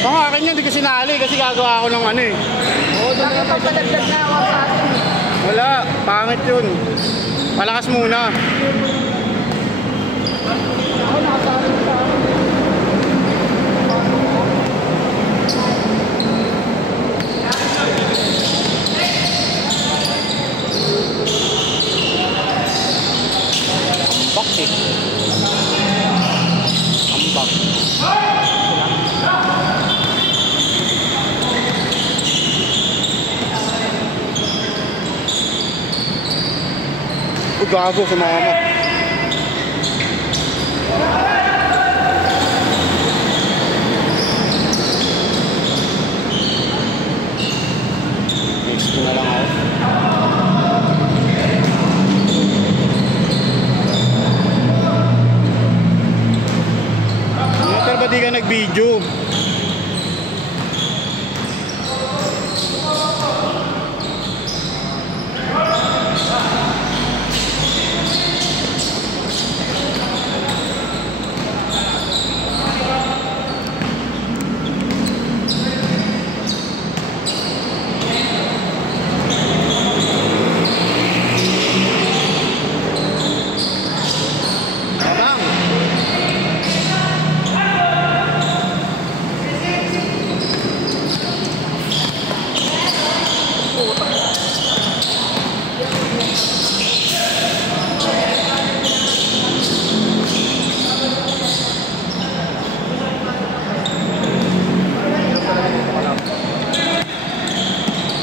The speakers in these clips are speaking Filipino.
Ang akin yan, hindi ko sinali kasi gagawa ako ng ano eh. Oo, doon na papadagdag na ako sa atin. Wala, pangit yun. Palakas muna. Ako nakasalit ka. Ambak eh. Ambak. Gago sa mama. Next ko na lang ako. Motor ba di ka nag-video?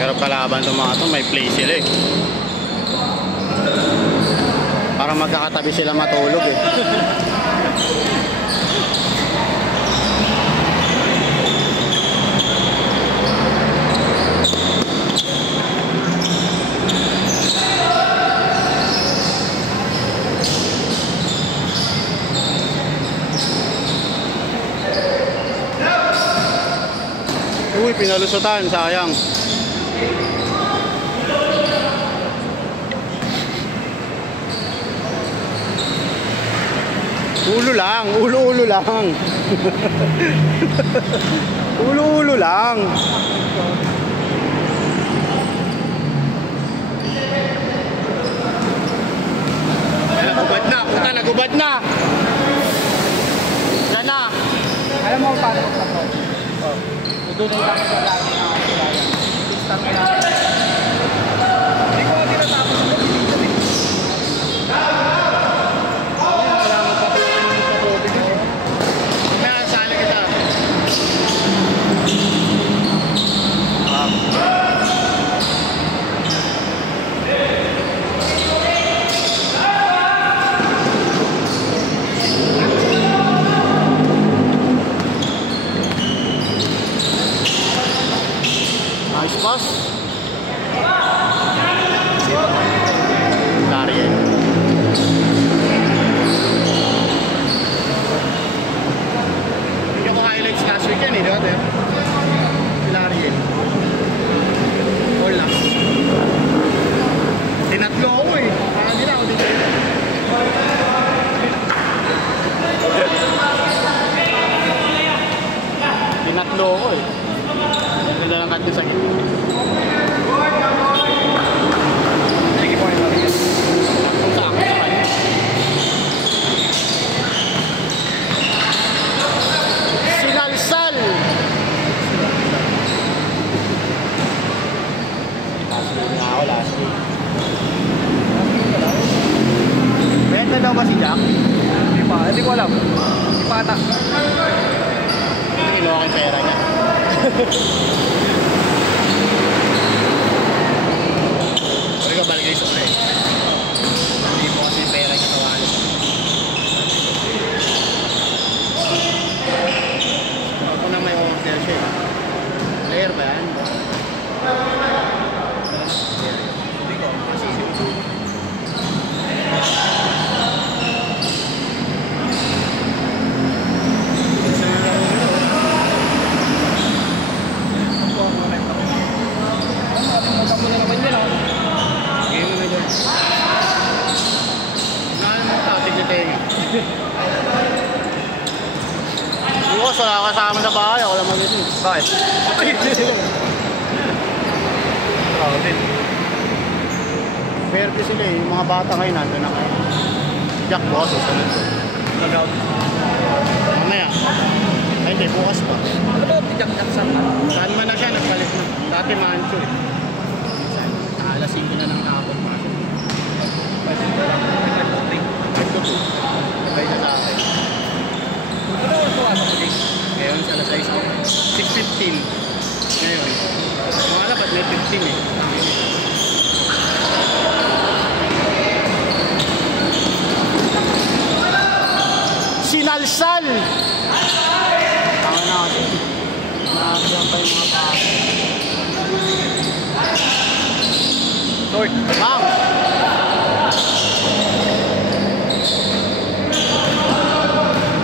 Pero kalaban itong mga ito, may play sila eh. Para magkakatabi sila matulog eh. Uy, pinalusutan, sayang. Ulo lang, ulo-ulo lang. Ulo-ulo lang. Nagubad na, puta, nagubad na. Yan na. Alam mo paano magpapag? Oo. Tudunay kami sa lagi na kailangan. Start na natin. Hindi ko tinatapos sa video eh. Nice pass. Larian. Hindi ko highlights last weekend eh, dati. Larian. All last. Tinatlo ako eh. Parang nila ako dito. Tinatlo ako eh. Ganda lang kanto sa gitna. Sige po yung larian. Kung saan ako sa kanya. Sinalsal! Last game na ako, last game. Benta daw ba si Jack? Hindi pa, hindi ko alam. Hindi pa ata. Hindi kinuha ko yung pera niya. Pwede ka balik kayo sa play. Hindi mo kasi yung pera niya tawali. Ako na may order siya eh. Player ba yan? Hindi ko. Kasi ako kasama sa bahay, ako lang mag-edit. Bakit? Oo, din. Pwerte sila eh, yung mga bata ngayon nandun na kayo. Jack boss, susunod ko. Mag-out. Mamaya. Ay hindi, bukas pa. Ano ba pijak-jak sa Saan man na siya, nagpalit na. Dati mancho eh. Alas 5 na ng hapon pa. Nagtuto. Sabay na sa akin. Ano oras ko sa muling? Ngayon, sa alas 6:15. Ngayon. Mga alapat, may 15 eh. Sinalsal! Tama natin. Nakasiyang pa yung mga tao. Lord. Ma'am!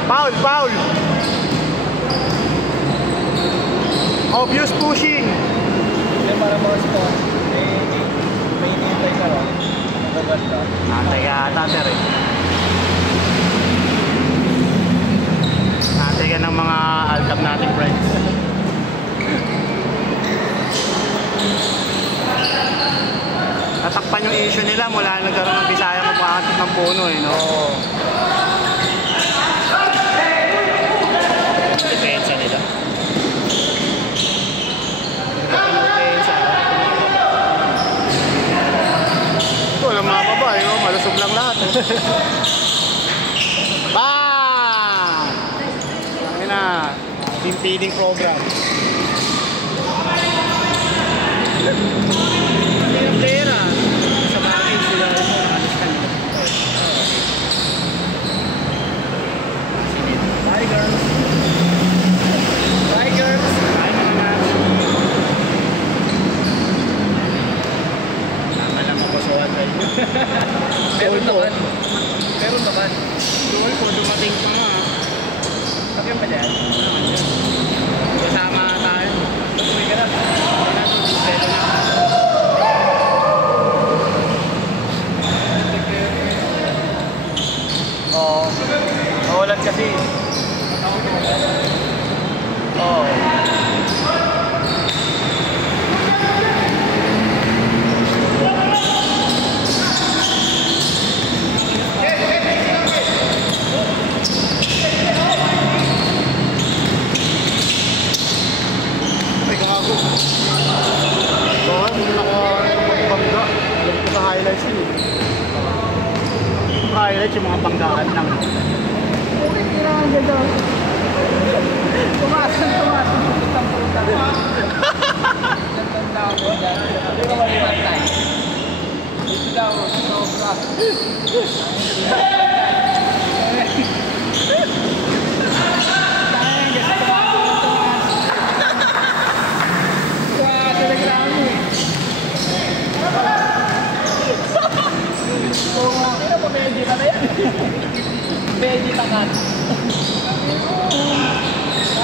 Foul! Foul! Obvious pushing! Yan para mga spot. May hinihintay ka ron. Nagagal ka. Natay ka ata, sir eh. Natay ka ng mga alcab nating friends. Natakpan yung issue nila mula nagkaroon ng Bisaya magpapakatid ng puno eh, no? Oo. Depensa nila. Wala mga babae, no? Malusog lang lahat. Bang! Ayun na. Team feeding program. Yung pera. Sa bagay sila. Bye, girls. Bye, girls. Ay, mga natin. Tama lang ako sa watay. Meron naman. Meron naman. Tuloy ko, dumating pa nga. Bakit ba dyan? Kasama tayo. Tuloy ka na. Pero na. Oo. Mawalan kasi. Oo. Ay, kakago. Baka, hindi nakabangga. Alam ko sa highlights yun eh. Highlights yung mga banggaan lang. Okay, tira ang ganda. Tumasan. Putang-puta. Gandang daw ko dyan. Hindi ka malimatay. Dito daw, sobra.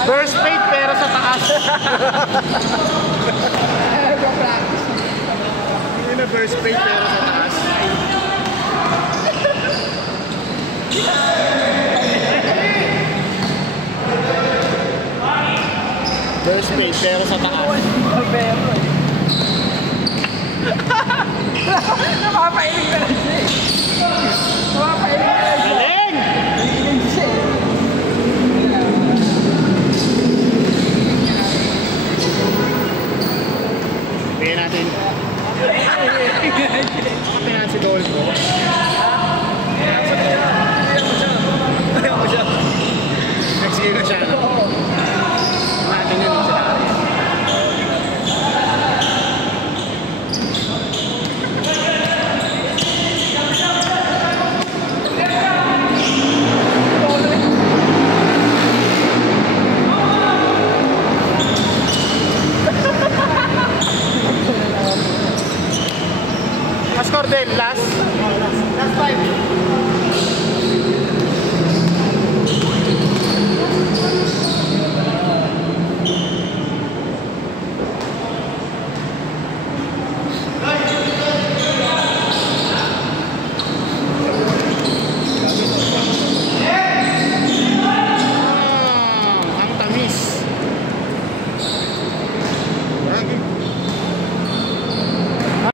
First fade pero sa taas. Hindi na first fade pero sa taas. First fade pero sa taas. Nakapailing na rin siya eh. Nakapailing na rin siya. Galing! Nakapailing siya eh. Bigyan natin. Kapin natin si Dolfo. Ayaw mo siya. Nagsino siya. Natin yun sa dati. Mas Cordel,